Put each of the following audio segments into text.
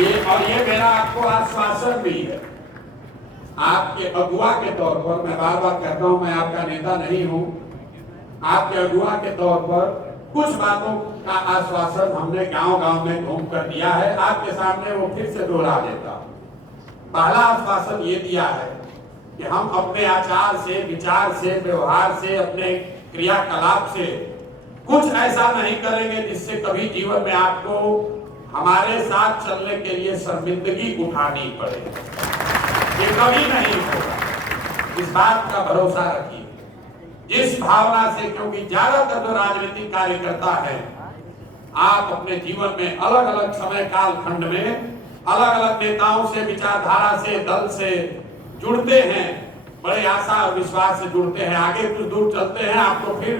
ये मेरा आपको आश्वासन भी है, आपके अगुआ के तौर पर। मैं बार बार कहता हूं, मैं आपका नेता नहीं हूं, आपके अगुआ के तौर पर कुछ बातों का आश्वासन हमने गांव-गांव में घूम कर दिया है। आपके सामने वो फिर से दोहरा देता हूं। पहला आश्वासन ये दिया है कि हम अपने आचार से, विचार से, व्यवहार से, अपने क्रियाकलाप से कुछ ऐसा नहीं करेंगे जिससे कभी जीवन में आपको हमारे साथ चलने के लिए शर्मिंदगी उठानी पड़े। ये कभी नहीं होगा, इस बात का भरोसा रखिए। जिस भावना से, क्योंकि ज्यादातर जो राजनीतिक कार्यकर्ता है, आप अपने जीवन में अलग अलग समय काल खंड में अलग अलग नेताओं से, विचारधारा से, दल से जुड़ते हैं, बड़े आशा और विश्वास से जुड़ते हैं, आगे कुछ दूर चलते हैं, आपको फिर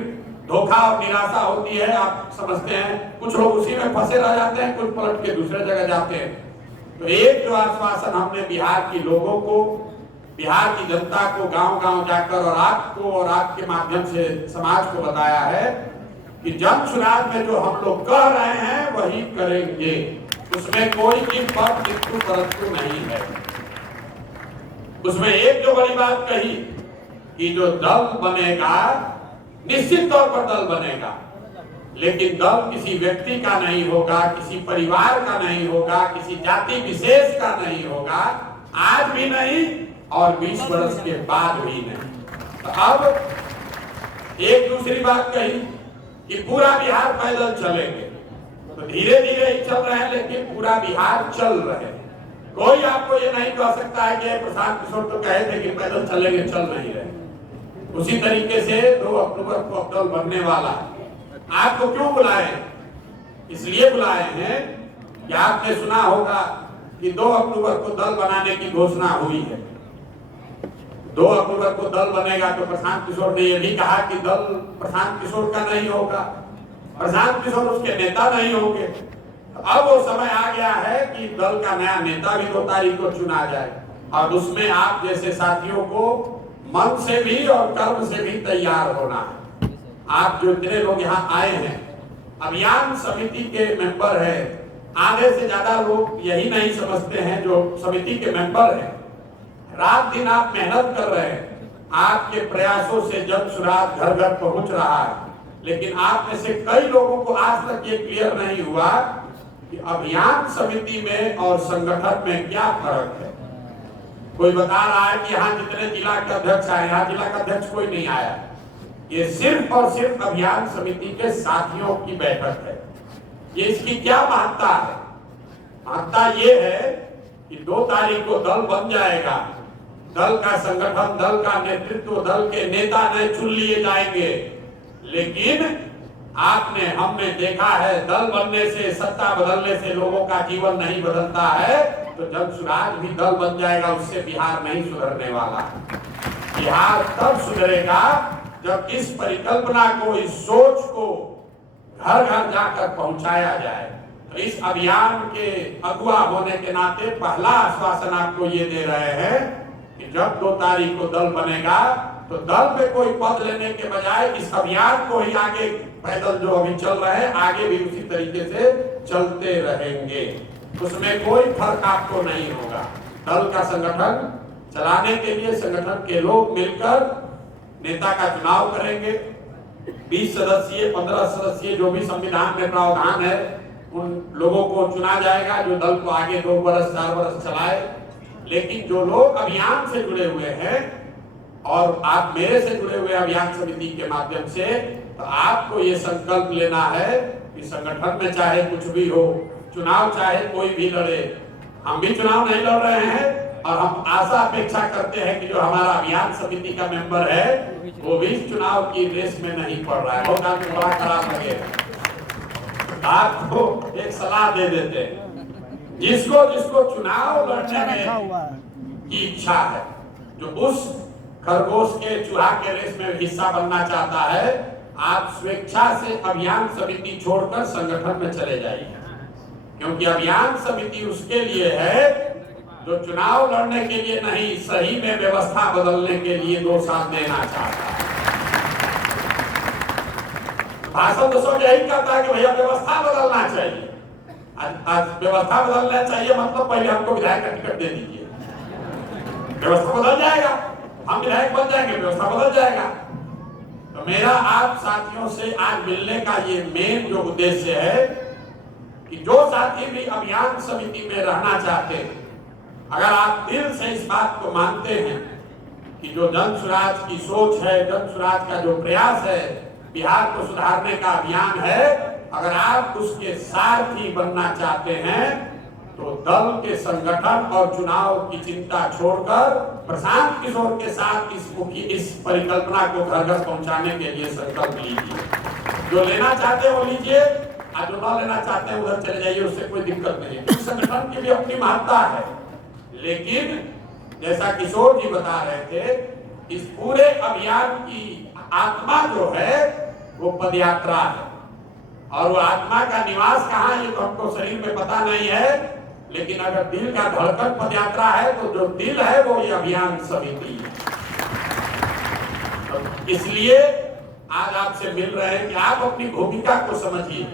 धोखा और निराशा होती है। आप समझते हैं कुछ लोग उसी में फंसे रह जाते हैं, कुछ पलट के दूसरे जगह जाते हैं। तो एक जो आश्वासन हमने बिहार के लोगों को, बिहार की जनता को गांव-गांव जाकर और आपको और आपके माध्यम से समाज को बताया है कि जन चुनाव में जो हम लोग कह रहे हैं वही करेंगे, उसमें कोई भी पद किंतु परंतु नहीं है। उसमें एक जो बड़ी बात कही कि जो दल बनेगा, निश्चित तौर पर दल बनेगा, लेकिन दल किसी व्यक्ति का नहीं होगा, किसी परिवार का नहीं होगा, किसी जाति विशेष का नहीं होगा, आज भी नहीं और 20 वर्ष के बाद भी नहीं। तो अब एक दूसरी बात कही कि पूरा बिहार पैदल चलेंगे। तो धीरे धीरे चल रहे हैं, लेकिन पूरा बिहार चल रहे हैं। कोई आपको ये नहीं कह सकता है कि प्रशांत किशोर तो कहे थे कि पैदल चलेंगे, चल नहीं रहे। उसी तरीके से 2 अक्टूबर को दल बनने वाला है। आपको क्यों बुलाए? इसलिए बुलाए हैं कि आपने सुना होगा कि 2 अक्टूबर को दल बनाने की घोषणा हुई है। 2 अक्टूबर को दल बनेगा तो प्रशांत किशोर ने यह भी कहा कि दल प्रशांत किशोर का नहीं होगा, प्रशांत किशोर उसके नेता नहीं होंगे। अब वो समय आ गया है कि दल का नया नेता भी 2 तारीख को चुना जाए, और उसमें आप जैसे साथियों को मन से भी और कर्म से भी तैयार होना है। आप जो इतने लोग यहाँ आए हैं, अभियान समिति के मेंबर हैं, आधे से ज्यादा लोग यही नहीं समझते हैं जो समिति के मेंबर हैं। रात दिन आप मेहनत कर रहे हैं, आपके प्रयासों से जन सुराग घर घर पहुंच रहा है, लेकिन आप में से कई लोगों को आज तक ये क्लियर नहीं हुआ कि अभियान समिति में और संगठन में क्या फर्क है। कोई बता रहा है कि यहाँ जितने जिला के अध्यक्ष आए, यहाँ जिला का अध्यक्ष कोई नहीं आया। ये सिर्फ और सिर्फ अभियान समिति के साथियों की बैठक है। ये इसकी क्या महत्ता है? महत्ता ये है कि 2 तारीख को दल बन जाएगा, दल का संगठन, दल का नेतृत्व, दल के नेता नए चुन लिए जाएंगे। लेकिन आपने, हमने देखा है, दल बनने से, सत्ता बदलने से लोगों का जीवन नहीं बदलता है। तो जन सुराज भी दल बन जाएगा, उससे बिहार नहीं सुधरने वाला। बिहार तब सुधरेगा जब इस परिकल्पना को, इस सोच को घर घर जाकर पहुंचाया जाए। तो इस अभियान के अगुवा होने के नाते पहला आश्वासन आपको ये दे रहे हैं कि जब 2 तारीख को दल बनेगा तो दल पे कोई पद लेने के बजाय इस अभियान को ही आगे, पैदल जो अभी चल रहे हैं, आगे भी उसी तरीके से चलते रहेंगे। उसमें कोई फर्क आपको नहीं होगा। दल का संगठन चलाने के लिए संगठन के लोग मिलकर नेता का चुनाव करेंगे। 20 सदस्यीय, 15 सदस्यीय जो भी संविधान में प्रावधान है, उन लोगों को चुना जाएगा जो दल को आगे 2 वर्ष 4 वर्ष चलाए। लेकिन जो लोग अभियान से जुड़े हुए हैं और आप मेरे से जुड़े हुए अभियान समिति के माध्यम से, तो आपको ये संकल्प लेना है कि संगठन में चाहे कुछ भी हो, चुनाव चाहे कोई भी लड़े, हम भी चुनाव नहीं लड़ रहे हैं और हम आशा अपेक्षा करते हैं कि जो हमारा अभियान समिति का मेंबर है वो भी चुनाव की रेस में नहीं पड़ रहा है। बहुत आपको बड़ा खराब लगेगा। आपको एक सलाह दे देते हैं, जिसको जिसको चुनाव लड़ने में की इच्छा है, जो उस खरगोश के चूहा के रेस में हिस्सा बनना चाहता है, आप स्वेच्छा से अभियान समिति छोड़कर संगठन में चले जाइए। क्योंकि अभियान समिति उसके लिए है जो चुनाव लड़ने के लिए नहीं, सही में व्यवस्था बदलने के लिए 2 साल देना चाहता है। भाषण तो सब यही कहता है कि भैया व्यवस्था बदलना चाहिए। आज व्यवस्था बदलना चाहिए, मतलब पहले हमको विधायक का टिकट दे दीजिए, व्यवस्था बदल जाएगा, हम विधायक बन जाएंगे, व्यवस्था बदल जाएगा। तो मेरा आप साथियों से आज मिलने का ये मेन जो उद्देश्य है कि जो साथी भी अभियान समिति में रहना चाहते हैं, अगर आप दिल से इस बात को मानते हैं कि जो जन स्वराज की सोच है, जन स्वराज का जो प्रयास है, बिहार को सुधारने का अभियान है, अगर आप उसके सारथी बनना चाहते हैं तो दल के संगठन और चुनाव की चिंता छोड़कर प्रशांत किशोर के साथ इस परिकल्पना को घर घर पहुंचाने के लिए संकल्प लीजिए। जो लेना चाहते हैं वो लीजिए, और जो न लेना चाहते हैं उधर चले जाइए, उससे कोई दिक्कत नहीं। संगठन की भी अपनी महत्ता है, लेकिन जैसा किशोर जी बता रहे थे, इस पूरे अभियान की आत्मा जो है वो पदयात्रा है, और वो आत्मा का निवास कहाँ है ये तो हमको शरीर में पता नहीं है, लेकिन अगर दिल का धड़कन पदयात्रा है तो जो दिल है वो ये अभियान समिति है। तो इसलिए आज आपसे मिल रहे हैं कि आप अपनी भूमिका को समझिए,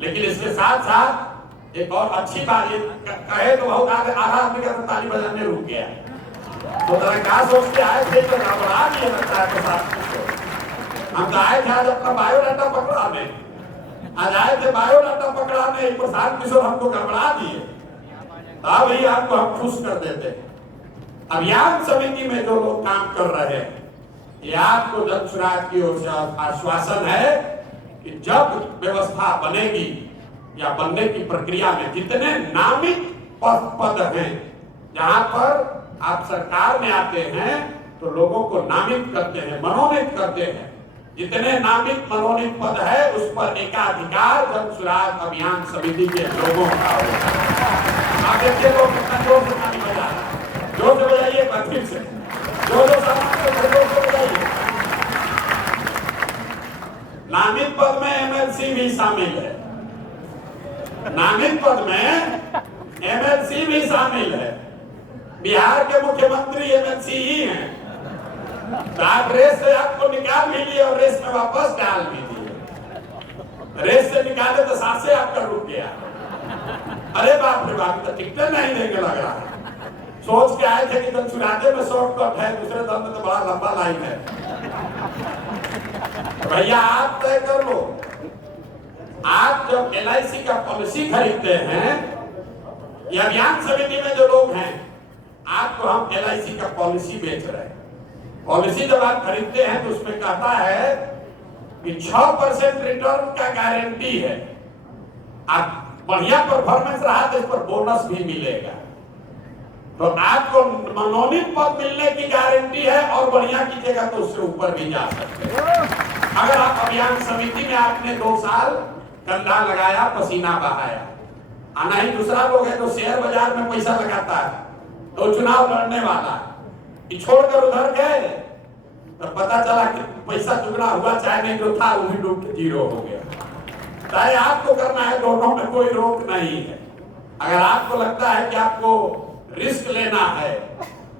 लेकिन इसके साथ साथ एक और अच्छी बात ये कहे तो बहुत आधा आदमी का ताली बजाने रुक गया, तो तरह क्या सोच के आए थे, तो घबरा दिए लगता है प्रशांत किशोर। हम तो आए थे आज अपना बायोडाटा पकड़ाने, आज आए थे बायोडाटा पकड़ाने, प्रशांत किशोर हमको घबरा दिए, तब ही आपको हम खुश कर देते। अभियान समिति में जो लोग काम कर रहे हैं, ये आपको जन स्वराज की ओर से आश्वासन है कि जब व्यवस्था बनेगी या बनने की प्रक्रिया में जितने नामित पद हैं, जहां पर आप सरकार में आते हैं तो लोगों को नामित करते हैं, मनोनीत करते हैं, जितने नामित मनोनीत पद है उस पर एकाधिकार जन स्वराज अभियान समिति के लोगों का होगा। आगे के लोग कितना जोर से ताली बजा रहे हैं, जोर से बजाइए, फिर से जोर से बजाइए। नामित पद में एमएलसी भी शामिल है, नामित पद में एमएलसी भी शामिल है, बिहार के मुख्यमंत्री एमएलसी ही हैं। तो आप रेस से आपको निकाल भी लिए और रेस में वापस डाल भी दिए, रेस से निकाले तो सांसें आपका रुक गया, अरे बाप रे बाप, तो टिकट नहीं देंगे लग रहा है। सोच के आए थे कि जन सुराजे में शॉर्टकट है, दूसरे दल में तो बड़ा लंबा लाइन है। तो भैया आप तय कर लो, आप जब LIC का पॉलिसी खरीदते हैं, ये अभियान समिति में जो लोग हैं, आपको हम LIC का पॉलिसी बेच रहे हैं। पॉलिसी जब आप खरीदते हैं तो उसमें कहता है कि 6% रिटर्न का गारंटी है, आप बढ़िया परफॉर्मेंस रहा तो इस पर बोनस भी मिलेगा। तो आपको मनोनीत पद मिलने की गारंटी है, और बढ़िया कीजिएगा तो उससे ऊपर भी जा सकते हैं। अगर आप अभियान समिति में आपने 2 साल कंधा लगाया, पसीना बहाया, आना ही दूसरा लोग है जो शेयर बाजार में पैसा लगाता है, तो चुनाव लड़ने वाला छोड़कर उधर गए तो पता चला कि पैसा दुगना हुआ, चाहे नहीं जो था वो भी डूब के 0 हो गया। चाहे आपको करना है, दोनों में कोई रोक नहीं है। अगर आपको लगता है कि आपको रिस्क लेना है,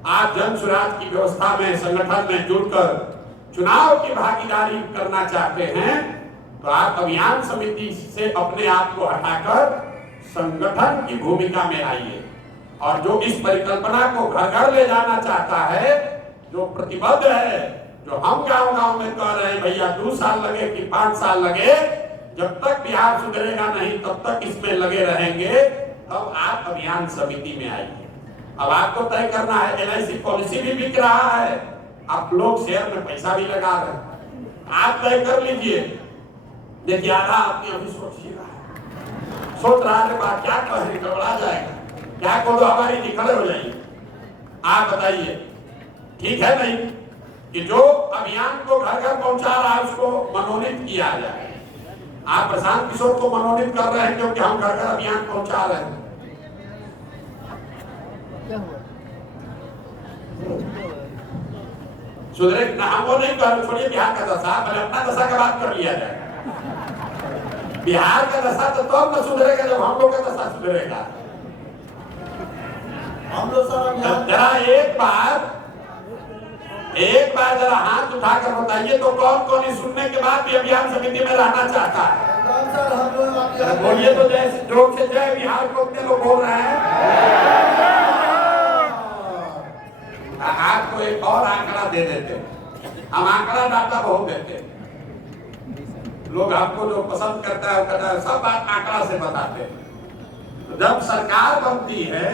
आप जन स्वराज की व्यवस्था में, संगठन में जुड़कर चुनाव की भागीदारी करना चाहते हैं, तो आप अभियान समिति से अपने आप को हटाकर संगठन की भूमिका में आइए। और जो इस परिकल्पना को घर घर ले जाना चाहता है, जो प्रतिबद्ध है, जो हम गांव गांव में कह रहे हैं भैया 2 साल लगे कि 5 साल लगे, जब तक बिहार सुधरेगा नहीं तब तक इसमें लगे रहेंगे, तब आप अभियान समिति में आइए। अब आपको तय करना है, LIC पॉलिसी भी बिक रहा है, आप लोग शेयर में पैसा भी लगा रहे हैं, आप तय कर लीजिए। देखिए आधा आदमी अभी सोच रहा है बात क्या कहें, गड़बड़ा जाएगा, क्या बोलो हमारी जी, खड़े हो जाइए, आप बताइए ठीक है नहीं कि जो अभियान को घर घर पहुंचा रहा है उसको मनोनीत किया जाए। आप प्रशांत किशोर को मनोनीत कर रहे हैं क्योंकि हम घर घर अभियान पहुंचा रहे हैं। सुधरे ना, हम वो नहीं कर, छोड़िए बिहार का दशा, पहले अपना दशा का बात कर लिया जाए। बिहार का दशा तो तब न सुधरेगा जब हम लोग का दशा सुधरेगा। हम लोग जरा एक बार जरा हाथ उठाकर बताइए तो कौन कौन इस सुनने के बाद भी अभियान समिति में रहना चाहता है? बोलिए तो जैसे जोर से जय बिहार को उतने लोग बोल रहे हैं। आपको एक और आंकड़ा दे देते, हम आंकड़ा डाटा बहुत देते, लोग आपको जो पसंद करता है वो कहता है, सब बात आंकड़ा से बताते हैं। तो जब सरकार बनती है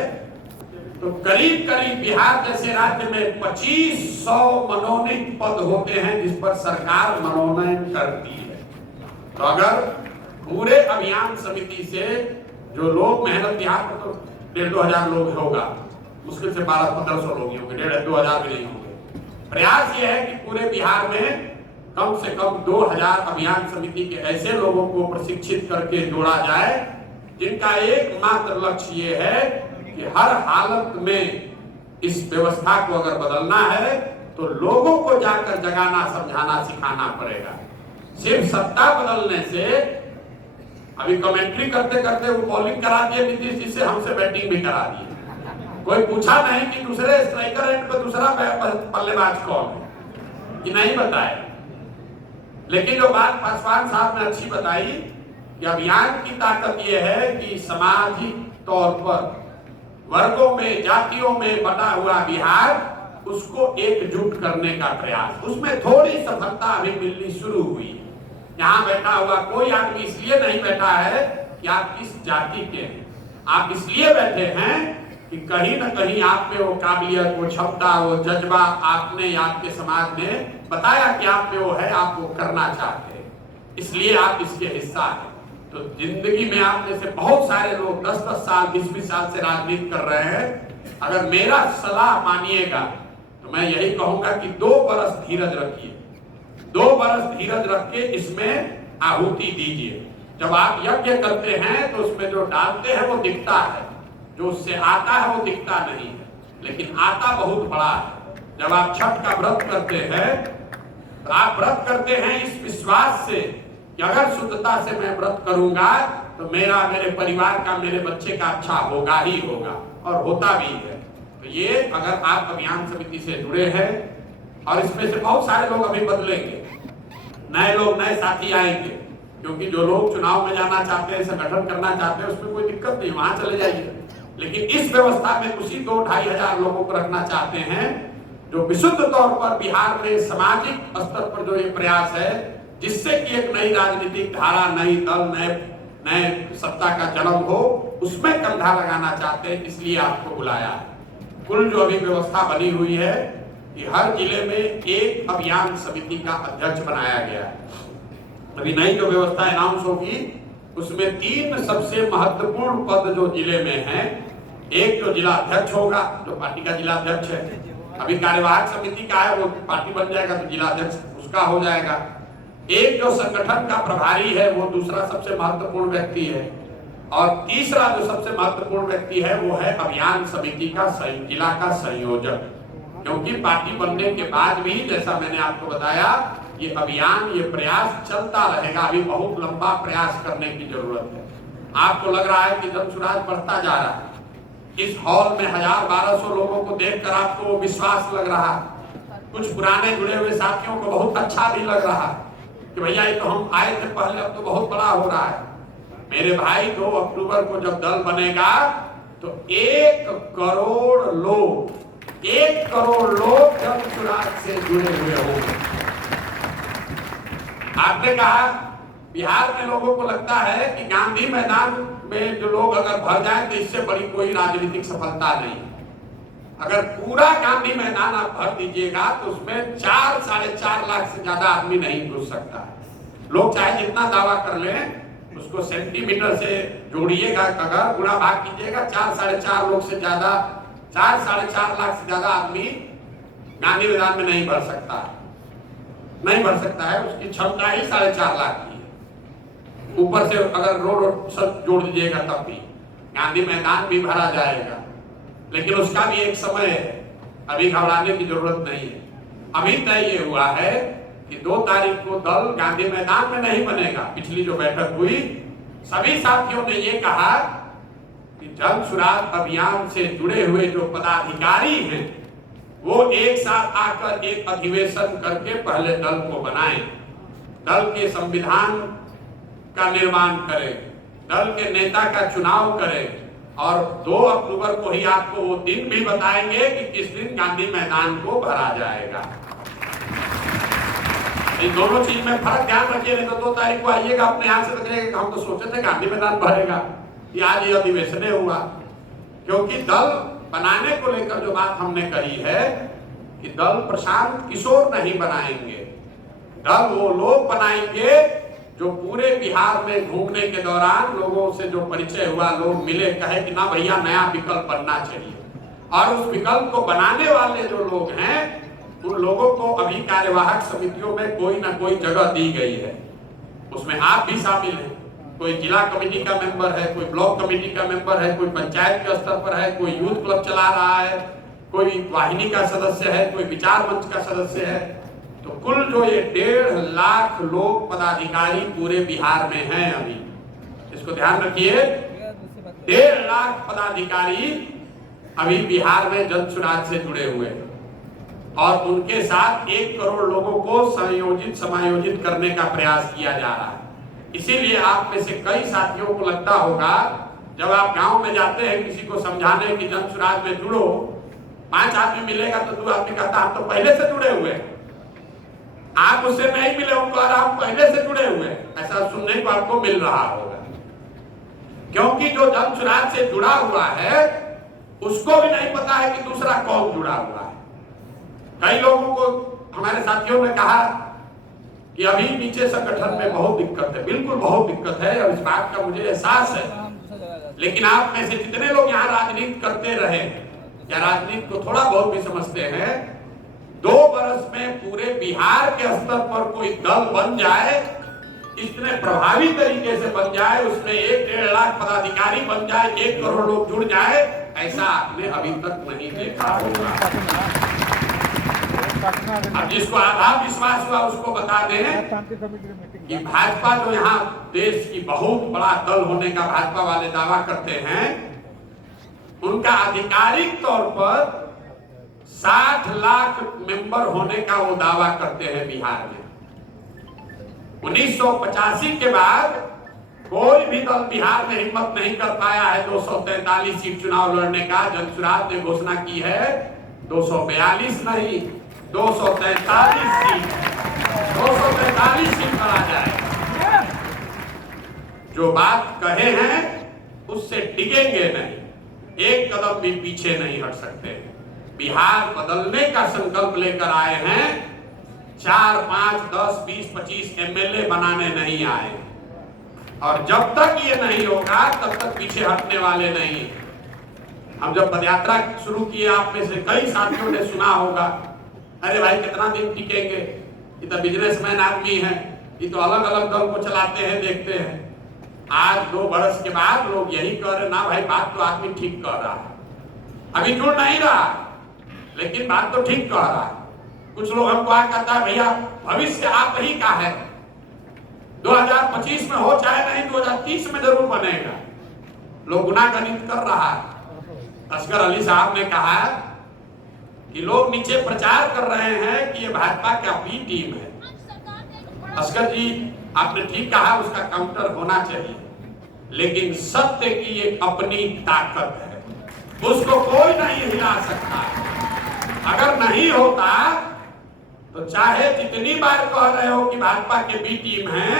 तो करीब करीब बिहार जैसे राज्य में 2500 मनोनीत पद होते हैं जिस पर सरकार मनोनयन करती है। तो अगर पूरे अभियान समिति से जो लोग मेहनत, बिहार में तो 1,500 लोग होगा, मुश्किल से 1200-1500 लोग ही होंगे, 1,500 भी नहीं होंगे। प्रयास ये है कि पूरे बिहार में कम से कम 2000 अभियान समिति के ऐसे लोगों को प्रशिक्षित करके जोड़ा जाए जिनका एकमात्र लक्ष्य ये है कि हर हालत में इस व्यवस्था को अगर बदलना है तो लोगों को जाकर जगाना, समझाना, सिखाना पड़ेगा। सिर्फ सत्ता बदलने से, अभी कमेंट्री करते करते वो बॉलिंग करा दिए नीतीश जी से, हमसे बैटिंग भी करा दिए। कोई पूछा नहीं कि दूसरे स्ट्राइकर एंड पे दूसरा बल्लेबाज कौन है, कि नहीं बताया। लेकिन जो बात पासवान साहब ने अच्छी बताई कि अभियान की ताकत यह है कि सामाजिक तौर पर वर्गों में, जातियों में बटा हुआ बिहार, उसको एकजुट करने का प्रयास, उसमें थोड़ी सफलता अभी मिलनी शुरू हुई है। यहाँ बैठा हुआ कोई आदमी इसलिए नहीं बैठा है कि आप किस जाति के हैं, आप इसलिए बैठे हैं कि कहीं ना कहीं आप में वो काबिलियत, वो क्षमता, वो जज्बा आपने या आपके समाज ने बताया कि आप में वो है, आप वो करना चाहते हैं, इसलिए आप इसके हिस्सा हैं। तो जिंदगी में आप में से बहुत सारे लोग 10-10 साल, 20-20 साल से राजनीति कर रहे हैं। अगर मेरा सलाह मानिएगा तो मैं यही कहूंगा कि 2 बरस धीरज रखिए, 2 बरस धीरज रख के इसमें आहुति दीजिए। जब आप यज्ञ करते हैं तो उसमें जो डालते हैं वो दिखता है, जो उससे आता है वो दिखता नहीं है, लेकिन आता बहुत बड़ा है। जब आप छठ का व्रत करते हैं तो आप व्रत करते हैं इस विश्वास से कि अगर शुद्धता से मैं व्रत करूंगा तो मेरा, मेरे परिवार का, मेरे बच्चे का अच्छा होगा ही होगा, और होता भी है। तो ये अगर आप अभियान समिति से जुड़े हैं, और इसमें से बहुत सारे लोग अभी बदलेंगे, नए लोग, नए साथी आएंगे, क्योंकि जो लोग चुनाव में जाना चाहते हैं, संगठन करना चाहते हैं, उसमें कोई दिक्कत नहीं, वहां चले जाइए। लेकिन इस व्यवस्था में उसी 2-2.5 हजार लोगों को रखना चाहते हैं जो विशुद्ध तौर पर बिहार में सामाजिक स्तर पर जो ये प्रयास है, जिससे कि एक नई राजनीतिक धारा, नई दल, नए सत्ता का जन्म हो, उसमें कंधा लगाना चाहते हैं, इसलिए आपको बुलाया है। कुल जो अभी व्यवस्था बनी हुई है कि हर जिले में एक अभियान समिति का अध्यक्ष बनाया गया है। अभी नई जो व्यवस्था अनाउंस होगी उसमें 3 सबसे महत्वपूर्ण पद जो जिले में हैं, एक तो जिला अध्यक्ष होगा जो पार्टी का जिला अध्यक्ष है, अभी कार्यवाहक समिति का है, वो पार्टी बन जाएगा तो जिला अध्यक्ष उसका हो जाएगा। एक जो संगठन का प्रभारी है वो दूसरा सबसे महत्वपूर्ण व्यक्ति है, और तीसरा जो सबसे महत्वपूर्ण व्यक्ति है वो है अभियान समिति का जिला का संयोजक। क्योंकि पार्टी बनने के बाद भी, जैसा मैंने आपको बताया, ये अभियान, ये प्रयास चलता रहेगा। अभी बहुत लंबा प्रयास करने की जरूरत है। आपको लग रहा है कि जनसुराज बढ़ता जा रहा है, इस हॉल में 1000-1200 लोगों को देखकर आपको विश्वास लग रहा है, कुछ पुराने जुड़े हुए साथियों को बहुत अच्छा भी लग रहा है कि भैया ये तो हम आए थे पहले, अब तो बहुत बड़ा हो रहा है। मेरे भाई 2 अक्टूबर को जब दल बनेगा तो 1 करोड़ लोग, 1 करोड़ लोग जनसुराज से जुड़े हुए होंगे। आपने कहा बिहार में लोगों को लगता है कि गांधी मैदान में जो लोग अगर भर जाए तो इससे बड़ी कोई राजनीतिक सफलता नहीं। अगर पूरा गांधी मैदान आप भर दीजिएगा तो उसमें 4-4.5 लाख से ज्यादा आदमी नहीं घुस सकता है। लोग चाहे जितना दावा कर लें, उसको सेंटीमीटर से जोड़िएगा, अगर गुणा भाग कीजिएगा, 4-4.5 लोग से ज्यादा, 4-4.5 लाख से ज्यादा आदमी गांधी मैदान में नहीं भर सकता है, नहीं भर सकता है। उसकी क्षमता ही 4.5 लाख की है। ऊपर से अगर रोड सब जोड़ दीजिएगा तब भी गांधी मैदान भी भरा जाएगा, लेकिन उसका भी एक समय है, अभी घबराने की जरूरत नहीं है। अभी तय ये हुआ है कि 2 तारीख को दल गांधी मैदान में नहीं बनेगा। पिछली जो बैठक हुई, सभी साथियों ने ये कहा कि जनसुराज अभियान से जुड़े हुए जो पदाधिकारी हैं वो एक साथ आकर एक अधिवेशन करके पहले दल को बनाएं। दल के संविधान का निर्माण करें, दल के नेता का चुनाव करें और 2 अक्टूबर को ही आपको वो दिन भी बताएंगे कि किस दिन गांधी मैदान को भरा जाएगा। इन दोनों चीज में फर्क ध्यान रखिए, नहीं तो 2 तारीख को आइएगा अपने यहाँ से लगेगा हम तो सोचे थे गांधी मैदान भरेगा, ये आज ये अधिवेशन हुआ। क्योंकि दल बनाने को लेकर जो बात हमने कही है कि दल प्रशांत किशोर नहीं बनाएंगे, दल वो लोग बनाएंगे जो पूरे बिहार में घूमने के दौरान लोगों से जो परिचय हुआ, लोग मिले, कहे कि ना भैया नया विकल्प बनना चाहिए, और उस विकल्प को बनाने वाले जो लोग हैं उन लोगों को अभी कार्यवाहक समितियों में कोई ना कोई जगह दी गई है। उसमें आप भी शामिल हैं, कोई जिला कमेटी का मेंबर है, कोई ब्लॉक कमेटी का मेंबर है, कोई पंचायत के स्तर पर है, कोई यूथ क्लब चला रहा है, कोई वाहिनी का सदस्य है, कोई विचार मंच का सदस्य है। तो कुल जो ये 1.5 लाख लोग पदाधिकारी पूरे बिहार में हैं अभी, इसको ध्यान रखिए, 1.5 लाख पदाधिकारी अभी बिहार में जन सुराज से जुड़े हुए हैं और उनके साथ 1 करोड़ लोगों को संयोजित समायोजित करने का प्रयास किया जा रहा है। इसीलिए आप में से कई साथियों को लगता होगा जब आप गांव में जाते हैं किसी को समझाने की जन सुराज में जुड़ो, 5 आदमी मिलेगा तो 2 आदमी कहता हम तो पहले से जुड़े हुए हैं, आप उससे नहीं मिले उनको और आप पहले से जुड़े हुए, ऐसा सुनने को आपको मिल रहा होगा। क्योंकि जो जन सुराज से जुड़ा हुआ है उसको भी नहीं पता है कि दूसरा कौन जुड़ा हुआ है। कई लोगों को हमारे साथियों ने कहा कि अभी नीचे संगठन में बहुत दिक्कत है, बिल्कुल बहुत दिक्कत है और इस बात का मुझे एहसास है, लेकिन आप में से जितने लोग यहाँ राजनीति करते रहे या राजनीति को थोड़ा बहुत भी समझते हैं, 2 बरस में पूरे बिहार के स्तर पर कोई दल बन जाए, इतने प्रभावी तरीके से बन जाए, उसमें 1-1.5 लाख पदाधिकारी बन जाए, 1 करोड़ लोग जुड़ जाए, ऐसा आपने अभी तक नहीं देखा होगा। अब जिसको आधा विश्वास हुआ उसको बता दें कि भाजपा जो यहाँ देश की बहुत बड़ा दल होने का भाजपा वाले दावा करते हैं, उनका आधिकारिक तौर पर 60 लाख मेंबर होने का वो दावा करते हैं बिहार में। 1985 के बाद कोई भी दल बिहार में हिम्मत नहीं कर पाया है 243 सीट चुनाव लड़ने का। जनसुराज ने घोषणा की है 242 नहीं, 243 सीट, 243 सीट पर आ जाए। जो बात कहे हैं उससे टिकेंगे नहीं, एक कदम भी पीछे नहीं हट सकते। बिहार बदलने का संकल्प लेकर आए हैं, 4, 5, 10, 20, 25 एमएलए बनाने नहीं आए, और जब तक ये नहीं होगा तब तक पीछे हटने वाले नहीं। हम जब पदयात्रा शुरू किए, आप में से कई साथियों ने सुना होगा, अरे भाई कितना दिन टिकेंगे, ये तो बिजनेसमैन आदमी है, ये तो अलग अलग दल को चलाते हैं, देखते हैं। आज 2 बरस के बाद लोग यही कह रहे, ना भाई बात तो आदमी ठीक कह रहा है, अभी जुड़ नहीं रहा लेकिन बात तो ठीक कह रहा है। कुछ लोग हमको आ कहता है भैया भविष्य आप ही का है, 2025 में हो चाहे नहीं 2030 में जरूर बनेगा। लोग गुनागणित कर रहा है। असगर अली साहब ने कहा कि लोग नीचे प्रचार कर रहे हैं कि ये भाजपा का बी टीम है। असगर जी आपने ठीक कहा, उसका काउंटर होना चाहिए, लेकिन सत्य की एक अपनी ताकत है, उसको कोई नहीं हिला सकता। अगर नहीं होता तो चाहे जितनी बार कह रहे हो कि भाजपा के बी टीम है,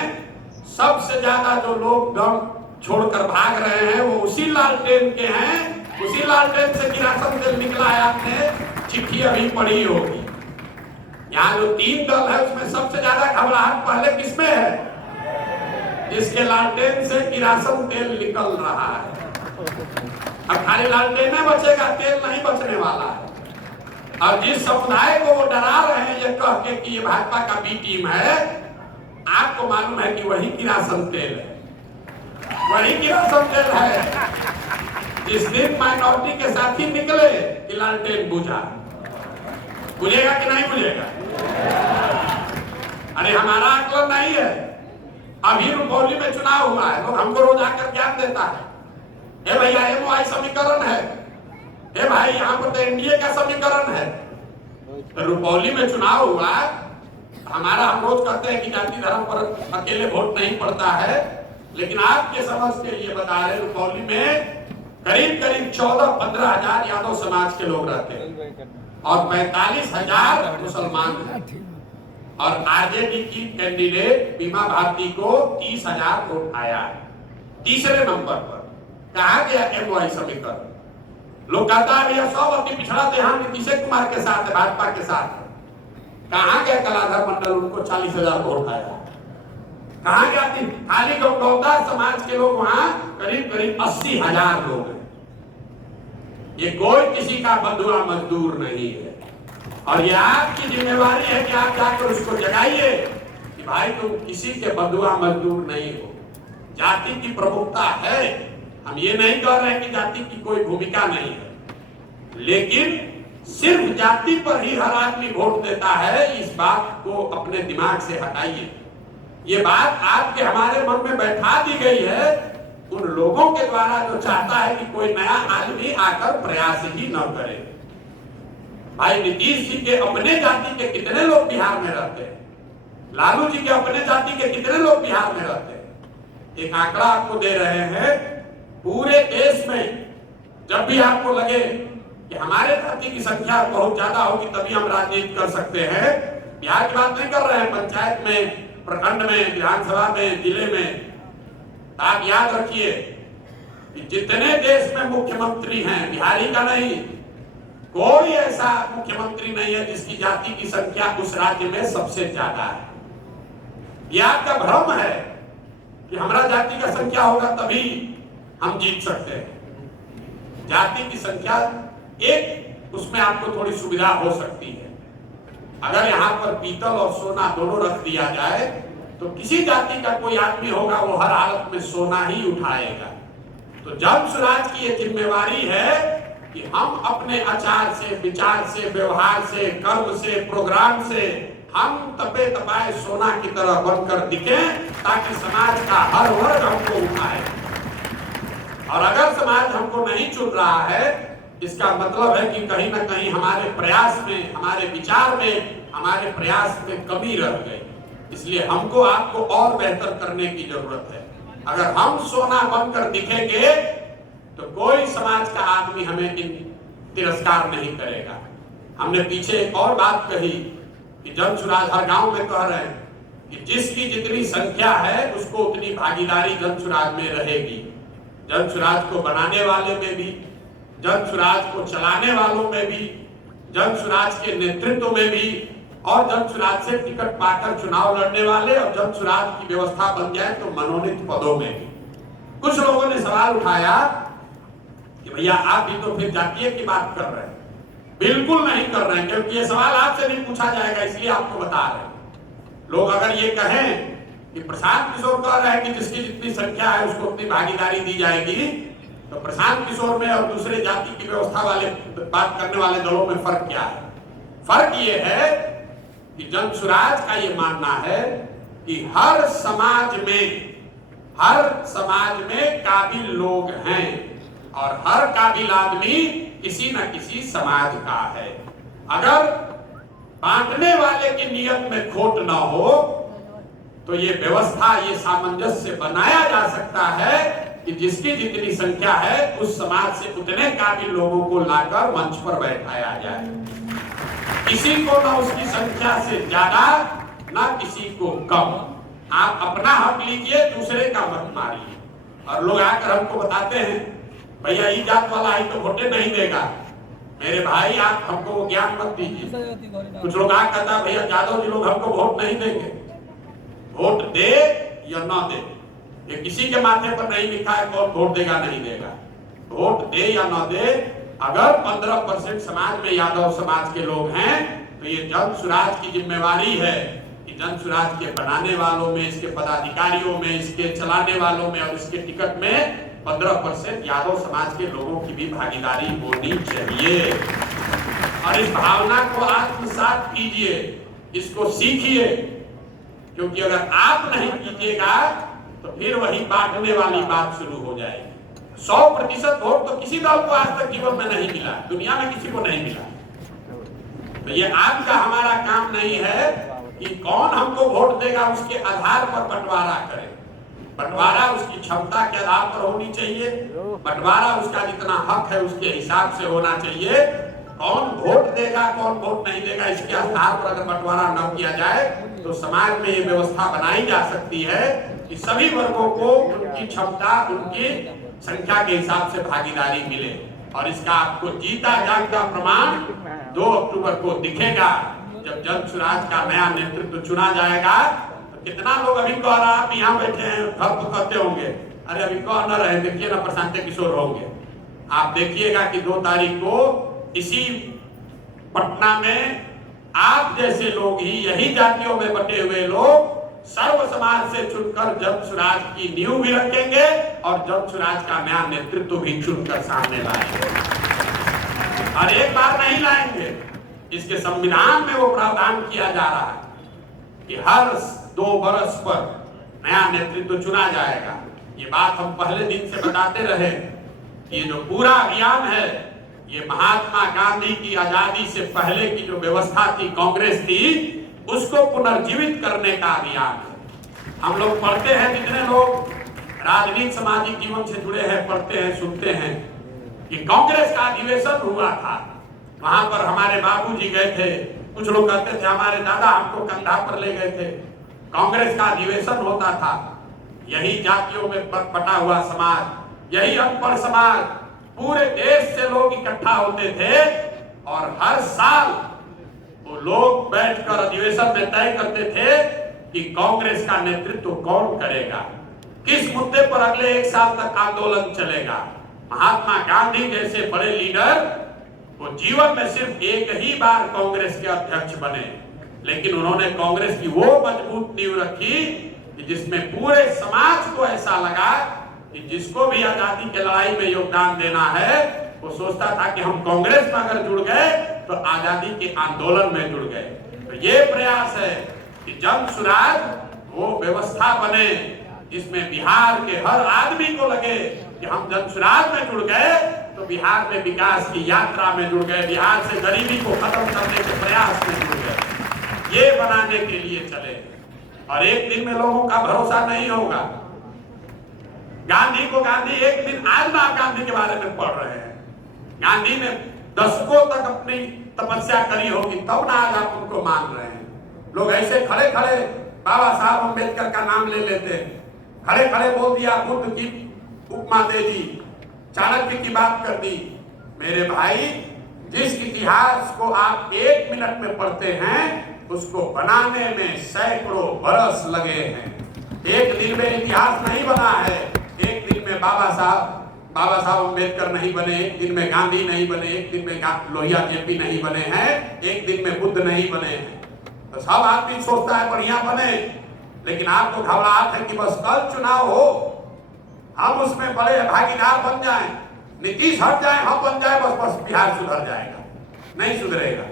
सबसे ज्यादा जो लोग दम छोड़कर भाग रहे हैं वो उसी लालटेन के हैं, उसी लालटेन से किरासन तेल निकला है। आपने चिट्ठी अभी पढ़ी होगी, यहाँ जो 3 दल है उसमें सबसे ज्यादा घबराहट पहले किसमें है? जिसके लालटेन से किरासन तेल निकल रहा है। अब खाली लालटेन में बचेगा, तेल नहीं बचने वाला है। और जिस समुदाय को वो डरा रहे हैं ये कह के कि ये भाजपा का बी टीम है, आपको मालूम है कि वही किरासन तेल है, वही किरासन तेल है। जिस दिन माइनॉरिटी के साथी निकले कि लालटेन बुझा, बुझेगा कि नहीं बुझेगा? अरे हमारा आकलन नहीं है। अभी रुपौली में चुनाव हुआ है, लोग हमको रोज आकर ज्ञान देता है, ए भैया एमओआई समीकरण है, ए भाई यहाँ पर तो एनडीए का समीकरण है। तो रुपौली में चुनाव हुआ, हमारा हम रोज कहते हैं कि जाति धर्म पर अकेले वोट नहीं पड़ता है, लेकिन आपके समझ के लिए बता रहे रुपौली में करीब करीब 14-15 हजार यादव समाज के लोग रहते हैं और 45,000 मुसलमान हैं। और आरजेडी की कैंडिडेट बीमा भारती को 30,000 वोट आया है। तीसरे नंबर पर कहा गया एमवाई समीकरण। लोग कहता है भैया सब अपनी पिछड़ा देहात नीतीश कुमार के साथ है, भाजपा के साथ है। कहां गया कलाधर मंडल, उनको 40,000 वोट आया। कहां गया खाली गौदा समाज के लोग, वहां करीब करीब 80,000 लोग हैं। ये कोई किसी का बंधुआ मजदूर नहीं है और ये आपकी जिम्मेवारी है कि आप जाकर उसको जगाइए कि भाई तुम किसी के बंधुआ मजदूर नहीं हो। जाति की प्रमुखता है, हम ये नहीं कह रहे हैं कि जाति की कोई भूमिका नहीं है, लेकिन सिर्फ जाति पर ही हर आदमी वोट देता है, इस बात को अपने दिमाग से हटाइए। ये बात आपके हमारे मन में बैठा दी गई है उन लोगों के द्वारा जो चाहता है कि कोई नया आदमी आकर प्रयास ही न करे। भाई नीतीश जी के अपने जाति के कितने लोग बिहार में रहते हैं, लालू जी के अपने जाति के कितने लोग बिहार में रहते हैं। एक आंकड़ा आपको दे रहे हैं, पूरे देश में जब भी आपको लगे कि हमारे जाति की संख्या बहुत ज्यादा होगी तभी हम राजनीति कर सकते हैं, बिहार की बात नहीं कर रहे हैं, पंचायत में, प्रखंड में, विधानसभा में, जिले में, आप याद रखिए कि जितने देश में मुख्यमंत्री हैं, बिहारी का नहीं, कोई ऐसा मुख्यमंत्री नहीं है जिसकी जाति की संख्या उस राज्य में सबसे ज्यादा है। यह आपका भ्रम है कि हमारा जाति का संख्या होगा तभी हम जीत सकते हैं। जाति की संख्या एक, उसमें आपको थोड़ी सुविधा हो सकती है। अगर यहाँ पर पीतल और सोना दोनों रख दिया जाए तो किसी जाति का कोई आदमी होगा वो हर हालत में सोना ही उठाएगा। तो जन स्वराज की ये जिम्मेवारी है कि हम अपने आचार से, विचार से, व्यवहार से, कर्म से, प्रोग्राम से हम तपे तपाए सोना की तरह बनकर दिखें ताकि समाज का हर वर्ग हमको उठाए। और अगर समाज हमको नहीं चुन रहा है, इसका मतलब है कि कहीं ना कहीं हमारे प्रयास में, हमारे विचार में, हमारे प्रयास में कमी रह गई। इसलिए हमको आपको और बेहतर करने की जरूरत है। अगर हम सोना बनकर दिखेंगे तो कोई समाज का आदमी हमें तिरस्कार नहीं करेगा। हमने पीछे एक और बात कही कि जन स्वराज हर गांव में कह रहे हैं कि जिसकी जितनी संख्या है उसको उतनी भागीदारी जन स्वराज में रहेगी। जन स्वराज को बनाने वाले में भी, जन स्वराज को चलाने वालों में भी, जन स्वराज के नेतृत्व में भी, और जन स्वराज से टिकट पाकर चुनाव लड़ने वाले और जन स्वराज की व्यवस्था बन जाए तो मनोनीत पदों में भी। कुछ लोगों ने सवाल उठाया कि भैया आप भी तो फिर जातीय की बात कर रहे हैं। बिल्कुल नहीं कर रहे हैं, क्योंकि ये सवाल आपसे नहीं पूछा जाएगा, इसलिए आपको बता रहे हैं। लोग अगर ये कहें कि प्रशांत किशोर कह रहे हैं कि जिसकी जितनी संख्या है उसको उतनी भागीदारी दी जाएगी, तो प्रशांत किशोर में और दूसरे जाति की व्यवस्था वाले बात करने वाले दलों में फर्क क्या है? फर्क ये है कि जन स्वराज का ये मानना है कि हर समाज में काबिल लोग हैं और हर काबिल आदमी किसी न किसी समाज का है। अगर बांटने वाले की नियत में खोट न हो तो ये व्यवस्था, ये सामंजस्य बनाया जा सकता है कि जिसकी जितनी संख्या है उस समाज से उतने काबिल लोगों को लाकर मंच पर बैठाया जाए। किसी को ना उसकी संख्या से ज्यादा, ना किसी को कम। आप अपना हक लीजिए, दूसरे का मत मारिए। और लोग आकर हमको बताते हैं भैया ये जात वाला ही तो वोटे नहीं देगा। मेरे भाई आप हमको वो ज्ञान मत दीजिए। कुछ लोग आकर कहता भैया यादव जी लोग हमको वोट नहीं देंगे। वोट दे या ना दे, ये किसी के माथे पर नहीं लिखा है कौन वोट देगा नहीं देगा। वोट दे या ना दे, अगर 15% समाज में यादव समाज के लोग हैं तो ये जन स्वराज की जिम्मेवारी है कि जन स्वराज के बनाने वालों में, इसके पदाधिकारियों में, इसके चलाने वालों में और इसके टिकट में 15% यादव समाज के लोगों की भी भागीदारी होनी चाहिए। और इस भावना को आत्मसात कीजिए, इसको सीखिए, क्योंकि अगर आप नहीं कीजिएगा तो फिर वही बांटने वाली बात शुरू हो जाएगी। 100% वोट तो किसी दल को आज तक जीवन में नहीं मिला, दुनिया में किसी को नहीं मिला। तो ये आपका हमारा काम नहीं है कि कौन हमको वोट देगा उसके आधार पर बंटवारा करे। बंटवारा उसकी क्षमता के आधार पर होनी चाहिए, बंटवारा उसका जितना हक है उसके हिसाब से होना चाहिए। कौन वोट देगा कौन वोट नहीं देगा इसके आधार पर अगर बंटवारा न किया जाए तो समाज में ये व्यवस्था बनाई जा सकती है कि सभी वर्गों को उनकी क्षमता, उनकी संख्या के हिसाब से भागीदारी मिले। और इसका आपको जीता जागता प्रमाण 2 अक्टूबर को दिखेगा, जब जन सुराज का नया नेतृत्व चुना जाएगा। तो कितना लोग अभी कह रहा आप यहाँ बैठे हैं घर तो कहते होंगे अरे अभी कह न रहे, देखिए ना प्रशांत किशोर होंगे। आप देखिएगा कि 2 तारीख को इसी पटना में आप जैसे लोग ही, यही जातियों में बटे हुए लोग सर्व समाज से चुनकर जन सुराज की नींव भी रखेंगे और जन सुराज का नया नेतृत्व भी चुनकर सामने लाएंगे। और एक बार नहीं लाएंगे, इसके संविधान में वो प्रावधान किया जा रहा है कि हर 2 वर्ष पर नया नेतृत्व चुना जाएगा। ये बात हम पहले दिन से बताते रहे। ये जो पूरा अभियान है ये महात्मा गांधी की आजादी से पहले की जो व्यवस्था थी, कांग्रेस थी, उसको पुनर्जीवित करने का अभियान है। हम लोग पढ़ते हैं, जितने लोग राजनीतिक सामाजिक जीवन से जुड़े हैं, पढ़ते हैं, सुनते हैं कि कांग्रेस का अधिवेशन हुआ था, वहां पर हमारे बाबूजी गए थे। कुछ लोग कहते थे हमारे दादा हमको कंधा पर ले गए थे। कांग्रेस का अधिवेशन होता था, यही जातियों में बटा हुआ समाज, यही अनपढ़ समाज, पूरे देश से लोग इकट्ठा होते थे और हर साल वो लोग बैठकर अधिवेशन में तय करते थे कि कांग्रेस का नेतृत्व कौन करेगा, किस मुद्दे पर अगले 1 साल तक आंदोलन चलेगा। महात्मा गांधी जैसे बड़े लीडर वो जीवन में सिर्फ एक ही बार कांग्रेस के अध्यक्ष बने, लेकिन उन्होंने कांग्रेस की वो मजबूत नींव रखी कि जिसमें पूरे समाज को ऐसा लगा कि जिसको भी आजादी की लड़ाई में योगदान देना है वो सोचता था कि हम कांग्रेस में अगर जुड़ गए तो आजादी के आंदोलन में जुड़ गए। तो ये प्रयास है कि जन सुराज वो व्यवस्था बने जिसमें बिहार के हर आदमी को लगे कि हम जन सुराज में जुड़ गए तो बिहार में विकास की यात्रा में जुड़ गए, बिहार से गरीबी को खत्म करने के प्रयास में जुड़ गए। ये बनाने के लिए चले और एक दिन में लोगों का भरोसा नहीं होगा। गांधी को गांधी एक दिन, आज ना आप गांधी के बारे में पढ़ रहे हैं, गांधी ने दशकों तक अपनी तपस्या करी होगी तब ना आज आप उनको मान रहे हैं। लोग ऐसे खड़े खड़े बाबा साहब अम्बेडकर का नाम ले लेते हैं, खड़े खड़े बोल दिया, बुद्ध की उपमा दे दी, चाणक्य की बात कर दी। मेरे भाई, जिस इतिहास को आप 1 मिनट में पढ़ते हैं उसको बनाने में सैकड़ों बरस लगे हैं। एक दिन में इतिहास नहीं बना है, एक दिन में बाबा साहब अम्बेडकर नहीं बने, एक दिन में गांधी नहीं बने, एक दिन में लोहिया जेपी नहीं बने हैं, एक दिन में बुद्ध नहीं बने हैं। तो सब आदमी सोचता है बढ़िया बने, लेकिन आपको घबराहट है कि बस कल चुनाव हो, हम उसमें बड़े भागीदार बन जाएं, नीतीश हट जाए, हम बन जाए, बस बिहार सुधर जाएगा। नहीं सुधरेगा।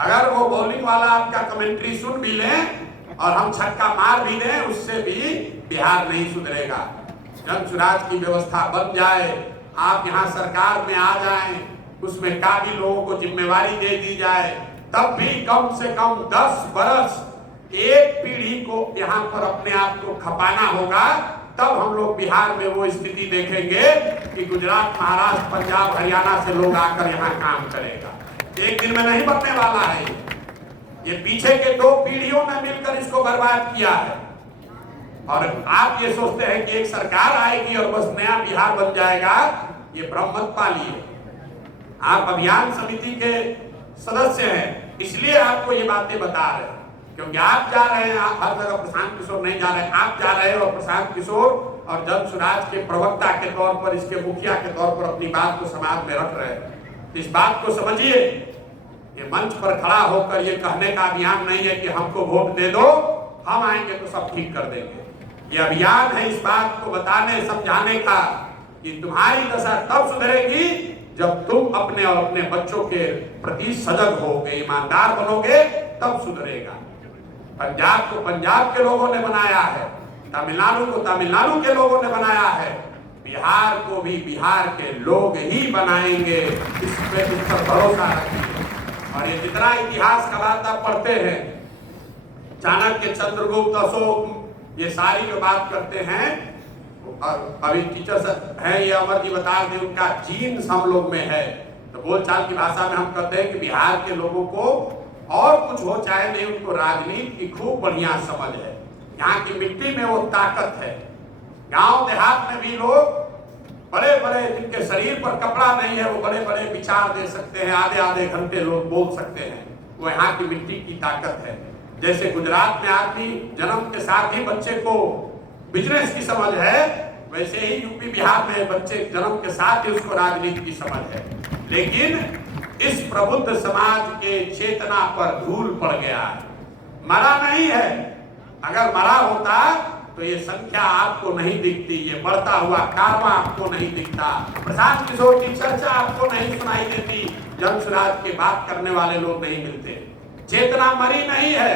अगर वो बॉलिंग वाला आपका कमेंट्री सुन भी लें और हम छक्का मार भी दें, उससे भी बिहार नहीं सुधरेगा। जन सुराज की व्यवस्था बन जाए, आप यहाँ सरकार में आ जाएं, उसमें काबिल लोगों को जिम्मेवारी दे दी जाए, तब भी कम से कम 10 बरस एक पीढ़ी को यहाँ पर अपने आप को खपाना होगा। तब हम लोग बिहार में वो स्थिति देखेंगे कि गुजरात, महाराष्ट्र, पंजाब, हरियाणा से लोग आकर यहाँ काम करेगा। एक दिन में नहीं बनने वाला है। ये पीछे के 2 पीढ़ियों ने मिलकर इसको बर्बाद किया है। और आप ये सोचते हैं कि एक सरकार आएगी और बस नया बिहार बन जाएगा, ये भ्रम मत पालिए। आप अभियान समिति के सदस्य हैं, इसलिए आपको ये बातें बता रहे हैं, क्योंकि आप जा रहे हैं, आप हर जगह प्रशांत किशोर नहीं जा रहे हैं, आप जा रहे हैं और प्रशांत किशोर और जन सुराज के प्रवक्ता के तौर पर, इसके मुखिया के तौर पर अपनी बात को समाज में रख रहे हैं। इस बात को समझिए, ये मंच पर खड़ा होकर ये कहने का अभियान नहीं है कि हमको वोट दे दो, हम आएंगे तो सब ठीक कर देंगे। ये अभियान है इस बात को बताने, समझाने का कि तुम्हारी दशा तब सुधरेगी जब तुम अपने और अपने बच्चों के प्रति सजग होगे, ईमानदार बनोगे, तब सुधरेगा। पंजाब को पंजाब के लोगों ने बनाया है, तमिलनाडु को तमिलनाडु के लोगों ने बनाया है, बिहार को भी बिहार के लोग ही बनाएंगे, इस पर भरोसा रखिए। और ये जितना इतिहास का बात आप पढ़ते हैं, चाणक्य, चंद्रगुप्त, अशोक, ये सारी जो बात करते हैं, और अभी टीचर्स हैं ये अमर जी बता दें, उनका जीन्स हम लोग में है। तो बोलचाल की भाषा में हम कहते हैं कि बिहार के लोगों को और कुछ हो चाहे नहीं, उनको राजनीति की खूब बढ़िया समझ है। यहाँ की मिट्टी में वो ताकत है। गांव देहात में भी लोग बड़े बड़े, जिनके शरीर पर कपड़ा नहीं है, वो बड़े बड़े विचार दे सकते हैं, आधे आधे घंटे लोग बोल सकते हैं। वो यहाँ की मिट्टी की ताकत है। जैसे गुजरात में आदमी जन्म के साथ ही बच्चे को बिजनेस की समझ है, वैसे ही यूपी बिहार में बच्चे जन्म के साथ ही उसको राजनीति की समझ है। लेकिन इस प्रबुद्ध समाज के चेतना पर धूल पड़ गया है, मरा नहीं है। अगर मरा होता तो ये संख्या आपको नहीं दिखती, ये बढ़ता हुआ कारवां आपको नहीं दिखता, प्रशांत किशोर की चर्चा आपको नहीं सुनाई देती, जन स्वराज की बात करने वाले लोग नहीं मिलते। चेतना मरी नहीं है,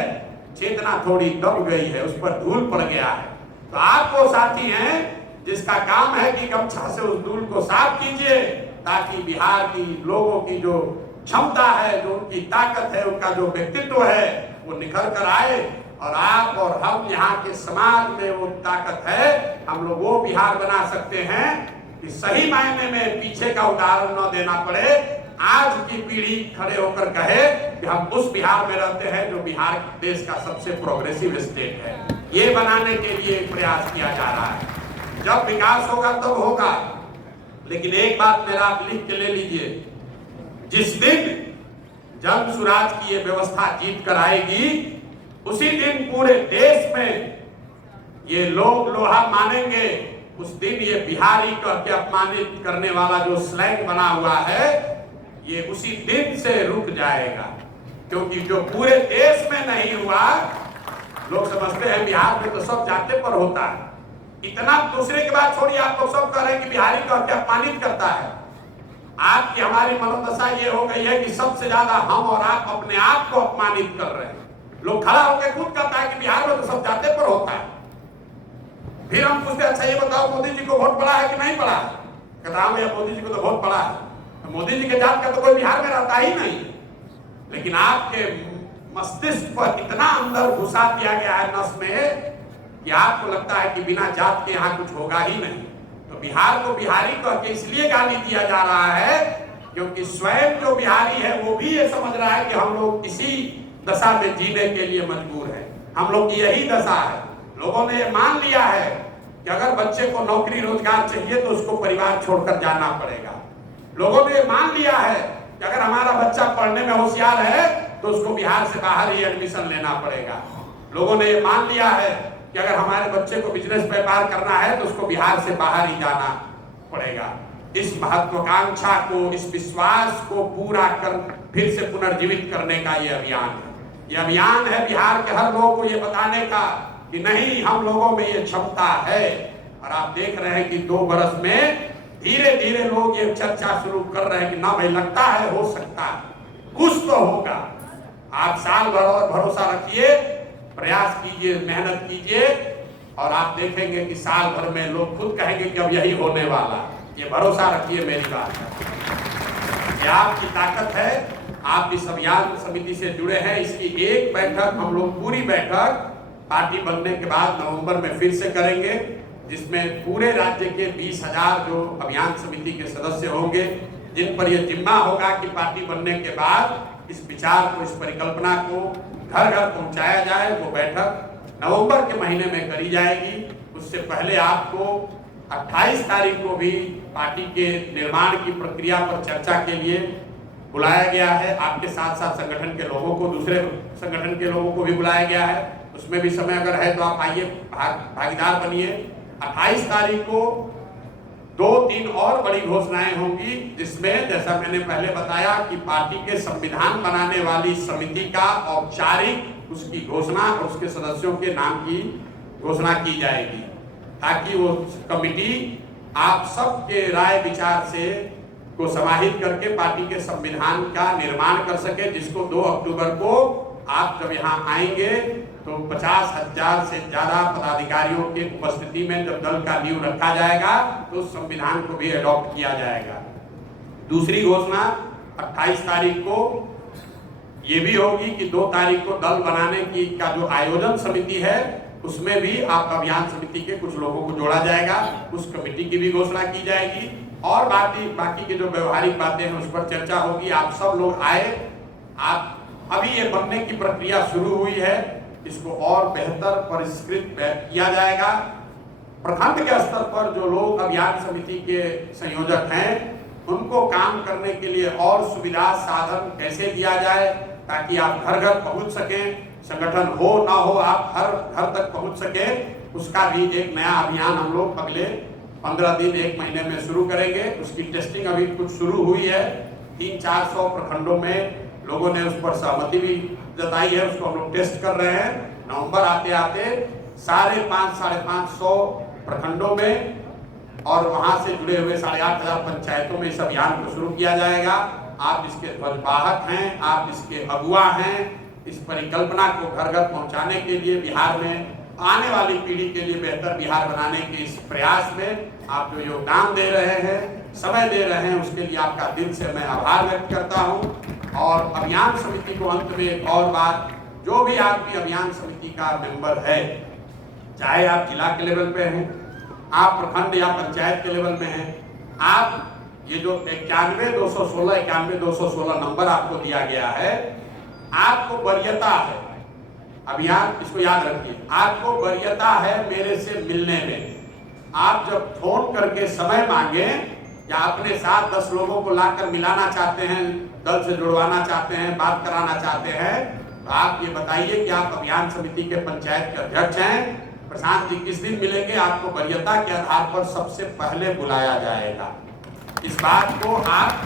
चेतना थोड़ी दब गई है, उस पर धूल पड़ गया है। तो आप वो साथी हैं जिसका काम है कि गमछा से उस धूल को साफ कीजिए, ताकि बिहार की लोगों की जो क्षमता है, जो उनकी ताकत है, उनका जो व्यक्तित्व है, वो निखर कर आए। और आप और हम यहाँ के समाज में वो ताकत है, हम लोग वो बिहार बना सकते हैं कि सही मायने में पीछे का उदाहरण न देना पड़े। आज की पीढ़ी खड़े होकर कहे कि हम उस बिहार में रहते हैं जो बिहार देश का सबसे प्रोग्रेसिव स्टेट है। ये बनाने के लिए प्रयास किया जा रहा है। जब विकास होगा तब होगा। लेकिन एक बात मेरा आप लिख के ले लीजिए, जिस दिन जन स्वराज की ये व्यवस्था जीत कर आएगी, उसी दिन पूरे देश में ये लोग लोहा मानेंगे। उस दिन ये बिहारी करके अपमानित करने वाला जो स्लैंग बना हुआ है, ये उसी दिन से रुक जाएगा। क्योंकि जो पूरे देश में नहीं हुआ, लोग समझते हैं बिहार में तो सब जाते पर होता है। इतना दूसरे के बाद छोड़िए, आप लोग सब कह रहे हैं कि बिहारी करके अपमानित करता है। आपकी हमारी मनोदशा ये हो गई है कि सबसे ज्यादा हम और आप अपने आप को अपमानित कर रहे हैं। लोग खड़ा होकर खुद कहता है कि बिहार में तो सब जाते पर होता है। फिर हम पूछते अच्छा ये बताओ मोदी जी को वोट पड़ा है कि नहीं पड़ा है? कहता हाँ भैया मोदी जी को तो वोट पड़ा है। तो मोदी जी के जात का तो कोई बिहार में रहता ही नहीं। लेकिन आपके मस्तिष्क पर इतना अंदर घुसा दिया गया है नस में कि आपको लगता है कि बिना जात के यहाँ कुछ होगा ही नहीं। तो बिहार को बिहारी कह के इसलिए गाली दिया जा रहा है क्योंकि स्वयं जो बिहारी है वो भी ये समझ रहा है कि हम लोग इसी दशा में जीने के लिए मजबूर है। हम लोग की यही दशा है। लोगों ने ये मान लिया है कि अगर बच्चे को नौकरी रोजगार चाहिए तो उसको परिवार छोड़कर जाना पड़ेगा। लोगों ने ये मान लिया है कि अगर हमारा बच्चा पढ़ने में होशियार है तो उसको बिहार से बाहर ही एडमिशन लेना पड़ेगा। लोगों ने ये मान लिया है कि अगर हमारे बच्चे को बिजनेस व्यापार करना है तो उसको बिहार से बाहर ही जाना पड़ेगा। इस महत्वाकांक्षा को, इस विश्वास को पूरा कर फिर से पुनर्जीवित करने का ये अभियान है। ये अभियान है बिहार के हर लोगों को ये बताने का कि नहीं, हम लोगों में ये क्षमता है। और आप देख रहे हैं कि 2 बरस में धीरे धीरे लोग ये चर्चा शुरू कर रहे हैं कि ना भाई लगता है हो सकता है, कुछ तो होगा। आप साल भर और भरोसा रखिए, प्रयास कीजिए, मेहनत कीजिए और आप देखेंगे कि साल भर में लोग खुद कहेंगे कि अब यही होने वाला। ये भरोसा रखिए मेरी बात। ये आपकी ताकत है। आप इस अभियान समिति से जुड़े हैं। इसकी एक बैठक हम लोग पूरी बैठक पार्टी बनने के बाद नवंबर में फिर से करेंगे, जिसमें पूरे राज्य के 20,000 जो अभियान समिति के सदस्य होंगे, जिन पर यह जिम्मा होगा कि पार्टी बनने के बाद इस विचार को, इस परिकल्पना को घर घर पहुंचाया जाए। वो बैठक नवंबर के महीने में करी जाएगी। उससे पहले आपको 28 तारीख को भी पार्टी के निर्माण की प्रक्रिया पर चर्चा के लिए बुलाया गया है। आपके साथ साथ संगठन के लोगों को, दूसरे संगठन के लोगों को भी बुलाया गया है। उसमें भी समय अगर है तो आप आइए, भागीदार बनिए। 28 तारीख को 2-3 और बड़ी घोषणाएं होंगी, जिसमें जैसा मैंने पहले बताया कि पार्टी के संविधान बनाने वाली समिति का औपचारिक उसकी घोषणा और उसके सदस्यों के नाम की घोषणा की जाएगी, ताकि वो कमिटी आप सबके राय विचार से को समाहित करके पार्टी के संविधान का निर्माण कर सके, जिसको 2 अक्टूबर को आप जब यहाँ आएंगे तो 50,000 से ज्यादा पदाधिकारियों की उपस्थिति में जब दल का नींव रखा जाएगा तो संविधान को भी अडॉप्ट किया जाएगा। दूसरी घोषणा 28 तारीख को ये भी होगी कि 2 तारीख को दल बनाने की का जो आयोजन समिति है उसमें भी आप अभियान समिति के कुछ लोगों को जोड़ा जाएगा, उस कमेटी की भी घोषणा की जाएगी और बाकी के जो व्यवहारिक बातें हैं उस पर चर्चा होगी। आप सब लोग आए। आप अभी ये बनने की प्रक्रिया शुरू हुई है, इसको और बेहतर परिष्कृत किया जाएगा। प्रखंड के स्तर पर जो लोग अभियान समिति के संयोजक हैं उनको काम करने के लिए और सुविधा साधन कैसे दिया जाए ताकि आप घर घर पहुंच सकें, संगठन हो ना हो आप हर घर तक पहुंच सके, उसका भी एक नया अभियान हम लोग अगले 15 दिन 1 महीने में शुरू करेंगे। उसकी टेस्टिंग अभी कुछ शुरू हुई है। 300-400 प्रखंडों में लोगों ने उस पर सहमति भी जताई है, उसको हम लोग टेस्ट कर रहे हैं। नवंबर आते आते 550-550 प्रखंडों में और वहां से जुड़े हुए 8,500 पंचायतों में इस अभियान को शुरू किया जाएगा। आप इसके ध्वजवाहक हैं, आप इसके अगुवा हैं। इस परिकल्पना को घर घर पहुंचाने के लिए, बिहार में आने वाली पीढ़ी के लिए बेहतर बिहार बनाने के इस प्रयास में आप जो योगदान दे रहे हैं, समय दे रहे हैं, उसके लिए आपका दिल से मैं आभार व्यक्त करता हूं। और अभियान समिति को अंत में एक और बात, जो भी आदमी अभियान समिति का मेंबर है, चाहे आप जिला के लेवल पे हैं, आप प्रखंड या पंचायत के लेवल में हैं, आप ये जो 91-216 नंबर आपको दिया गया है, आपको वरीयता है। अभियान इसको याद रखिए, आपको वरीयता है मेरे से मिलने में। आप जब फोन करके समय मांगे या अपने साथ 10 लोगों को लाकर मिलाना चाहते हैं, दल से जुड़वाना चाहते हैं, बात कराना चाहते हैं, तो आप ये बताइए कि आप अभियान समिति के पंचायत के अध्यक्ष हैं, प्रशांत जी किस दिन मिलेंगे, आपको वरीयता के आधार पर सबसे पहले बुलाया जाएगा। इस बात को आप,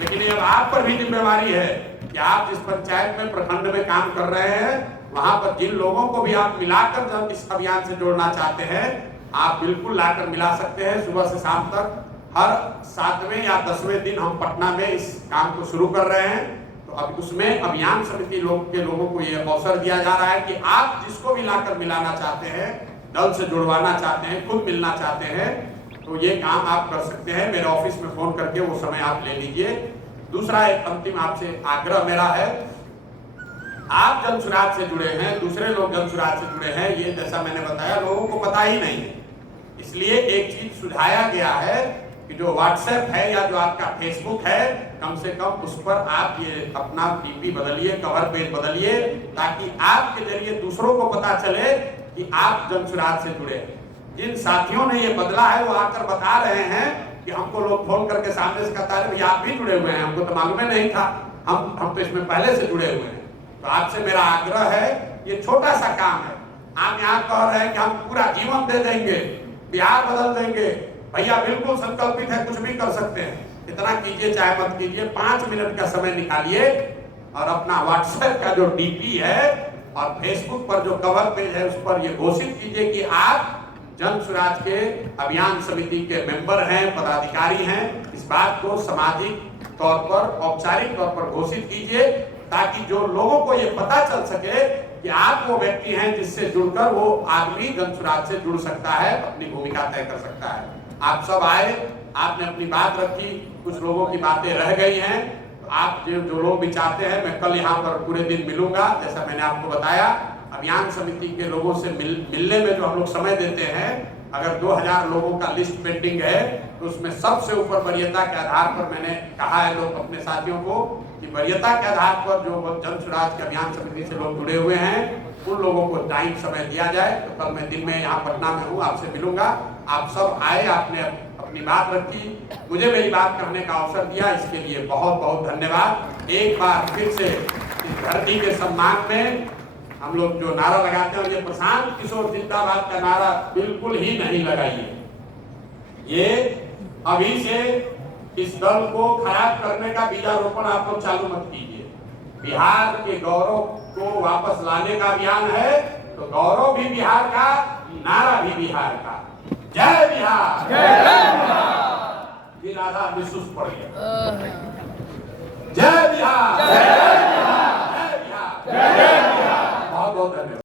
लेकिन अब आप पर भी जिम्मेवारी है कि आप जिस पंचायत में प्रखंड में काम कर रहे हैं, वहां पर जिन लोगों को भी आप मिलाकर जब इस अभियान से जोड़ना चाहते हैं, आप बिल्कुल लाकर मिला सकते हैं। सुबह से शाम तक हर 7वें या 10वें दिन हम पटना में इस काम को शुरू कर रहे हैं। तो अब उसमें अभियान समिति के लोगों को ये अवसर दिया जा रहा है कि आप जिसको भी लाकर मिलाना चाहते हैं, दल से जुड़वाना चाहते हैं, खुद मिलना चाहते हैं, तो ये काम आप कर सकते हैं। मेरे ऑफिस में फोन करके वो समय आप ले लीजिए। दूसरा एक अंतिम आपसे आग्रह मेरा है, आप जन सुराज से जुड़े हैं, दूसरे लोग जन सुराज से जुड़े हैं, ये जैसा मैंने बताया लोगों को पता ही नहीं है। इसलिए एक चीज सुझाया गया है कि जो व्हाट्सएप है या जो आपका फेसबुक है, कम से कम उस पर आप ये अपना डीपी बदलिए, कवर पेज बदलिए, ताकि आपके जरिए दूसरों को पता चले कि आप जन सुराज से जुड़े हैं। जिन साथियों ने ये बदला है वो आकर बता रहे हैं कि हमको लोग फोन करके सामने से कहता है भैया आप भी जुड़े हुए हैं, हमको तो मालूम नहीं था, हम तो इसमें पहले से जुड़े हुए हैं। तो आपसे मेरा आग्रह है, ये छोटा सा काम है। आप यहाँ कह रहे हैं कि हम पूरा जीवन दे देंगे, बिहार बदल देंगे, भैया बिल्कुल संकल्पित है, कुछ भी कर सकते हैं। इतना कीजिए चाहे मत कीजिए, 5 मिनट का समय निकालिए और अपना व्हाट्सएप का जो डीपी है और फेसबुक पर जो कवर पेज है उस पर ये घोषित कीजिए कि आप जन सुराज के अभियान समिति के मेंबर हैं, पदाधिकारी हैं। इस बात को सामाजिक तौर पर, औपचारिक तौर पर घोषित कीजिए, ताकि जो लोगों को ये पता चल सके कि आप वो व्यक्ति हैं जिससे जुड़कर वो आदमी जन सुराज से जुड़ सकता है, अपनी भूमिका तय कर सकता है। आप सब आए, आपने अपनी बात रखी, कुछ लोगों की बातें रह गई हैं, तो आप जो लोग भी चाहते हैं, मैं कल यहाँ पर पूरे दिन मिलूंगा। जैसा मैंने आपको बताया, अभियान समिति के लोगों से मिलने में जो हम लोग समय देते हैं, अगर 2000 लोगों का लिस्ट पेंडिंग है तो उसमें सबसे ऊपर वरीयता के आधार पर मैंने कहा है लोग अपने साथियों को कि वरीयता के आधार पर जो जन सुराज के अभियान समिति से लोग जुड़े हुए हैं उन लोगों को टाइम समय दिया जाए। तो कल मैं दिन में यहाँ पटना में हूँ, आपसे मिलूंगा। आप सब आए, आपने अपनी बात रखी, मुझे मेरी बात करने का अवसर दिया, इसके लिए बहुत बहुत धन्यवाद। एक बार फिर से इस धरती के सम्मान में हम लोग जो नारा लगाते हैं, ये प्रशांत किशोर जिंदाबाद का नारा बिल्कुल ही नहीं लगाइए। ये अभी से इस दल को खराब करने का बीजारोपण आप लोग चालू मत कीजिए। बिहार के गौरव को वापस लाने का अभियान है, तो गौरव भी बिहार का, नारा भी बिहार का। जय बिहार, जय बिहार। फिर आधा विश्वास पड़ गया। जय बिहार,